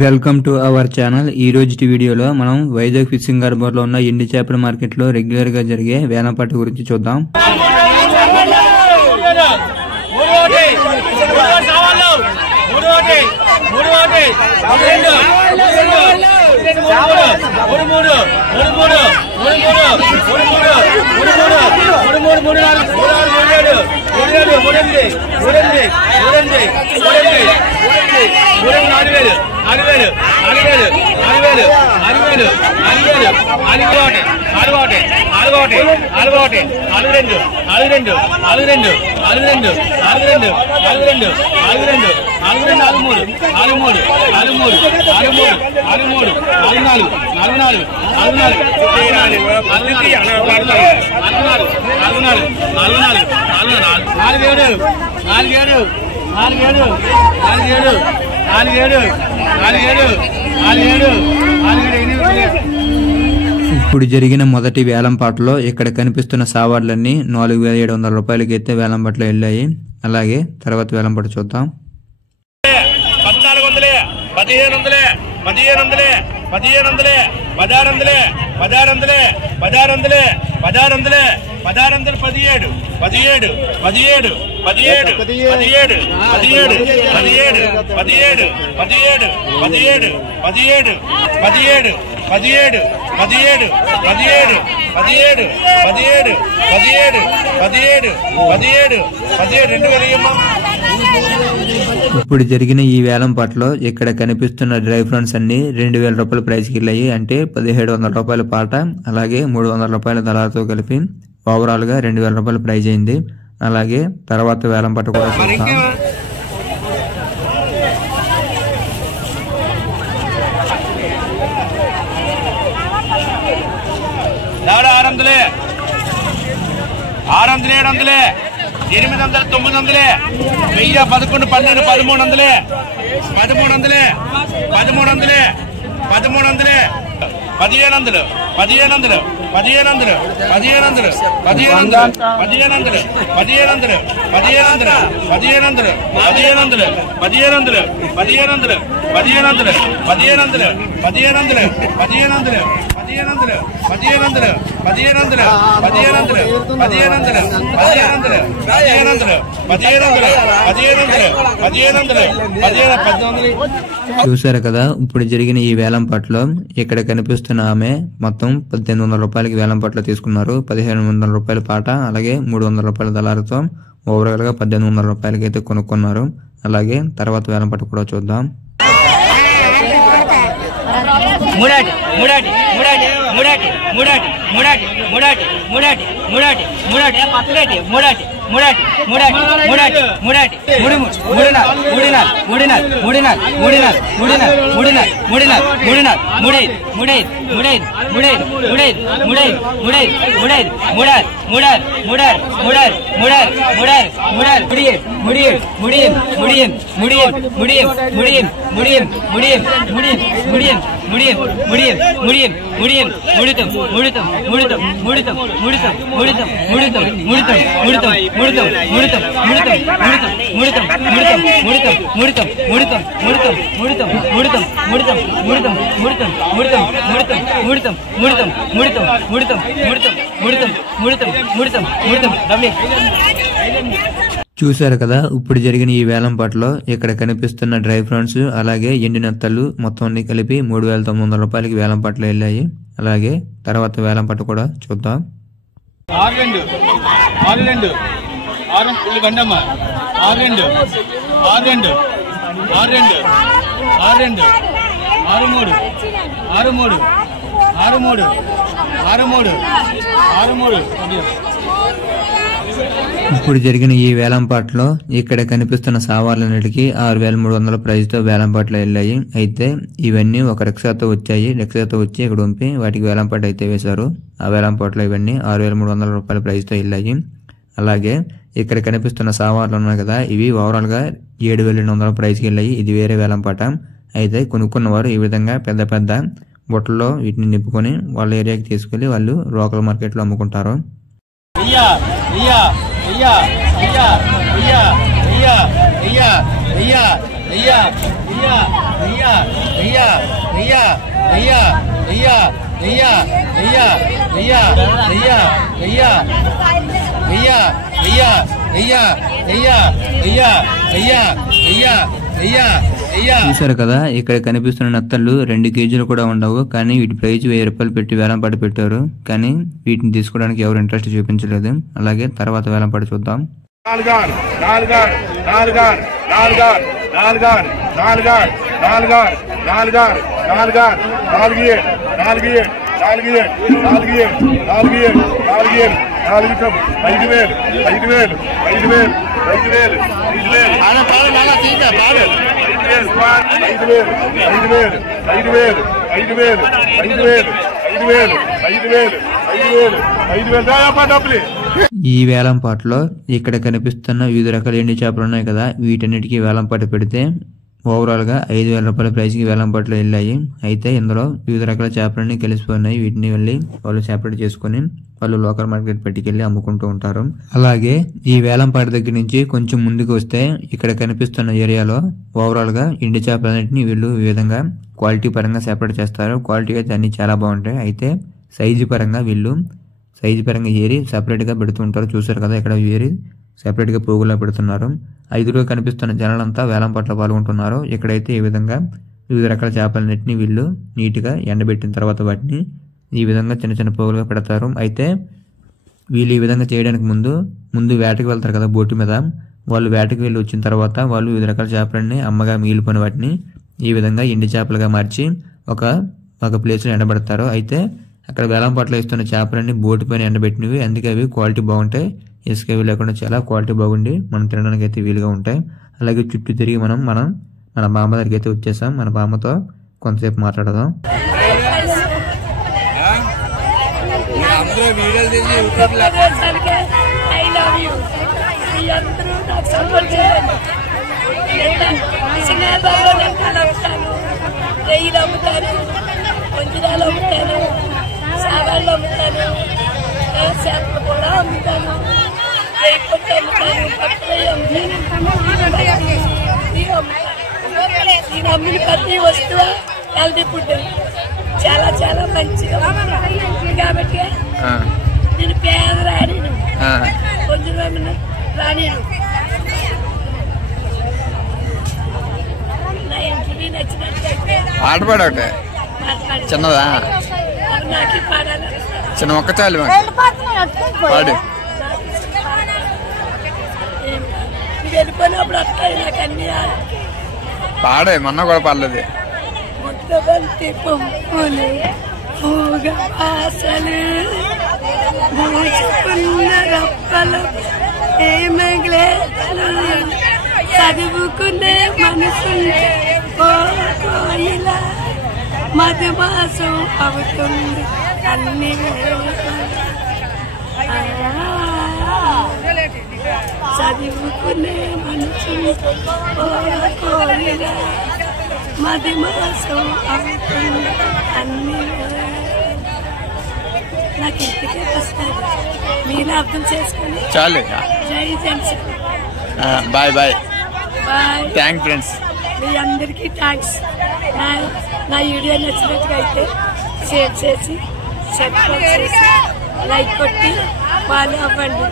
Welcome to our channel. ఈ రోజు వీడియోలో మనం వైజాగ్ ఫిషింగ్ హార్బర్ లో ఉన్న ఎండి చేపల మార్కెట్ లో రెగ్యులర్ గా జరిగే వేలంపాట గురించి చూద్దాం। ఇప్పుడు జరిగిన మొదటి వేలంపాటలో ఇక్కడ కనిపిస్తున్న సావార్లన్నీ 4700 రూపాయలకి అయితే వేలంపాటలో వెళ్ళాయి। అలాగే తర్వాత వేలంపాట చూద్దాం। 17 ఇప్పుడు జరిగిన ఈ వేలంపాటలో ఇక్కడ కనిపిస్తున్న డ్రై ఫ్రూట్స్ అన్ని 2000 రూపాయల ప్రైస్ కి వెళ్ళాయి। అంటే 1700 రూపాయల పాట అలాగే 300 రూపాయల దళాలతో కలిపి ఓవరాల్ గా 2000 రూపాయల ప్రైజ్ అయింది। అలాగే తర్వాత వేలంపాట కూడా చూద్దాం। చూసారు కదా, ఇప్పుడు జరిగిన ఈ వేలంపాటలో ఇక్కడ కనిపిస్తున్న ఆమె మొత్తం 1800 రూపాయలకి వేలంపాటలో తీసుకున్నారు। 1500 రూపాయల పాట అలాగే 300 రూపాయల దళాలతో ఓవరాల్ గా 1800 రూపాయలకి అయితే కొనుక్కున్నారు। అలాగే తర్వాత వేలంపాట కూడా చూద్దాం। చూసారు కదా, ఇప్పుడు జరిగిన ఈ వేలంపాటలో ఇక్కడ కనిపిస్తున్న డ్రై ఫ్రూట్స్ అలాగే ఎండినత్తలు మొత్తం అన్ని కలిపి 3900 రూపాయలకి వేలంపాటలో వెళ్ళాయి। అలాగే తర్వాత వేలంపాట కూడా చూద్దాం। ఇప్పుడు జరిగిన ఈ వేలంపాటలో ఇక్కడ కనిపిస్తున్న సావార్లన్నిటికీ 6300 ప్రైజ్ తో వేలంపాటలో వెళ్ళాయి। అయితే ఇవన్నీ ఒక రిక్షాతో వచ్చాయి। రిక్షాతో వచ్చి ఇక్కడ ఉంపి వాటికి వేలంపాట అయితే వేశారు। ఆ వేలంపాటలో ఇవన్నీ 6300 రూపాయల ప్రైజ్ తో వెళ్ళాయి। అలాగే ఇక్కడ కనిపిస్తున్న సావార్లు ఉన్నాయి కదా, ఇవి ఓవరాల్ గా 7200 ప్రైజ్ కి వెళ్ళాయి। ఇది వేరే వేలంపాట। అయితే కొనుక్కున్నవారు ఈ విధంగా పెద్ద పెద్ద బొట్టల్లో వీటిని నింపుకొని వాళ్ళ ఏరియాకి తీసుకెళ్లి వాళ్ళు లోకల్ మార్కెట్ లో అమ్ముకుంటారు। చూసారు కదా, ఇక్కడ కనిపిస్తున్న నత్తళ్ళు 2 కేజీలు కూడా ఉండవు. కానీ వీటి ప్రైజ్ 1000 రూపాయలు పెట్టి వేలంపాట పెట్టారు. కానీ వీటిని తీసుకోవడానికి ఎవరు ఇంట్రెస్ట్ చూపించలేదు. అలాగే తర్వాత వేలంపాట చూద్దాం. ఈ వేలంపాటలో ఇక్కడ కనిపిస్తున్న వివిధ రకాల ఎండి చేపలు ఉన్నాయి కదా, వీటన్నిటికీ వేలంపాట పెడితే ఓవరాల్ గా 5000 రూపాయల ప్రైజ్ కి వేలంపాటలో వెళ్ళాయి. అయితే ఇందులో వివిధ రకాల చేపలన్నీ కలిసిపోయినాయి. వీటిని వెళ్ళి వాళ్ళు సెపరేట్ చేసుకుని వాళ్ళు లోకల్ మార్కెట్ పెట్టుకెళ్లి అమ్ముకుంటూ ఉంటారు. అలాగే ఈ వేలంపాట దగ్గర నుంచి కొంచెం ముందుకు వస్తే ఇక్కడ కనిపిస్తున్న ఏరియాలో ఓవరాల్ గా ఎండి చేపలన్నింటినీ వీళ్ళు ఈ విధంగా క్వాలిటీ పరంగా సెపరేట్ చేస్తారు. క్వాలిటీ అయితే అన్ని చాలా బాగుంటాయి. అయితే సైజు పరంగా వీళ్ళు ఏరి సెపరేట్ గా పెడుతుంటారు. చూసారు కదా, ఇక్కడ ఏరి సెపరేట్ గా పోగులా పెడుతున్నారు. ఎదురుగా కనిపిస్తున్న జనాలంతా వేలంపాటలో పాల్గొంటున్నారు. ఇక్కడైతే ఈ విధంగా వివిధ రకాల చేపలన్నింటినీ వీళ్ళు నీట్ గా ఎండబెట్టిన తర్వాత వాటిని ఈ విధంగా చిన్న చిన్న పోగులుగా పెడతారు. అయితే వీళ్ళు ఈ విధంగా చేయడానికి ముందు వేటకి వెళ్తారు కదా బోటు మీద, వాళ్ళు వేటకి వెళ్ళి వచ్చిన తర్వాత వాళ్ళు వివిధ రకాల చేపలన్నీ అమ్మగా మిగిలిపోయిన వాటిని ఈ విధంగా ఎండి చేపలుగా మార్చి ఒక ప్లేస్ లో ఎండబెడతారు. అయితే అక్కడ వేలంపాటలో ఇస్తున్న చేపలన్నీ బోటు పైన ఎండబెట్టినవి. అందుకే అవి క్వాలిటీ బాగుంటాయి. ఇసుక అవి లేకుండా చాలా క్వాలిటీ బాగుండి మనం తినడానికి అయితే వీలుగా ఉంటాయి. అలాగే చుట్టూ తిరిగి మన బామ్మ దగ్గరికి అయితే వచ్చేసాం. మన బామ్మతో కొంతసేపు మాట్లాడదాం. అమ్మిన ప్రతి వస్తువు హెల్తీ ఫుడ్ చాలా చాలా మంచిగా కాబట్టి నేను పేద రానిను కొంచెం రానిను. నా ఇంటికి నచ్చినట్లయితే ఆటపాడు ఒకటే చిన్నదా నాకు పాడాలి. చిన్న ఒక్క చాలు పాడు. వెళ్ళిపోయినప్పుడు వస్తాయి నాకు అన్ని పాడే మొన్న కూడా పర్లేదు. ముద్దబంతి పంపులు ఆశలు మూసుకున్న రప్పలు ఏమగలే చదువుకునే మనసుంటే కోయిలా మధుమాసం అవుతుంది అన్ని చదువుకునే మనసు కోరిలా మధుమాసం అవుతుంది అన్ని నాకు ఇంటికే వస్తుంది. మీరు అర్థం చేసుకుని చాలు. జై gents. Bye bye bye. Thank friends. మీ అందరికీ థ్యాంక్స్. నా వీడియో నచ్చినట్టుగా అయితే షేర్ చేసి సబ్స్క్రైబ్ చేసి లైక్ కొట్టి ఫాలో అవ్వండి.